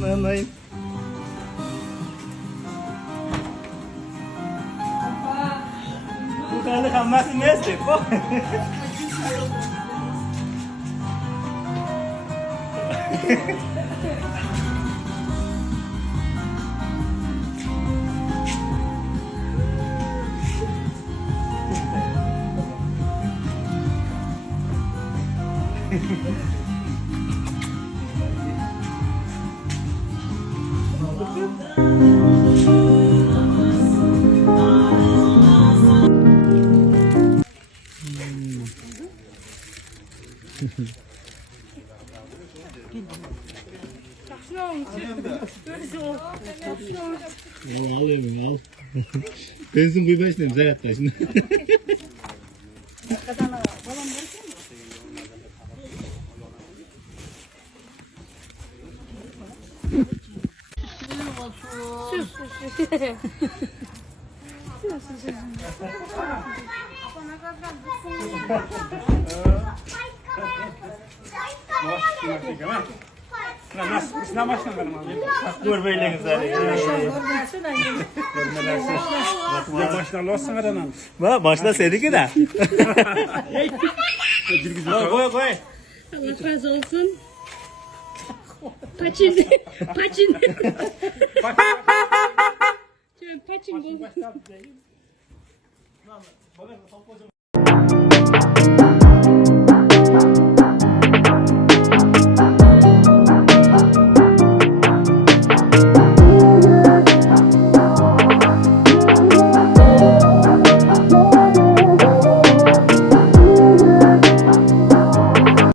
Nanayım. Bu kadar kalmasın neyse. Al. Benzin koymayı istedim Zeynep'ten şimdi. Nasıl başına benim abi? Dur böyle güzel. Başına olsun adamım. Bak başta seninki de. Koy. Allah razı olsun. Paçin. Paçin bu.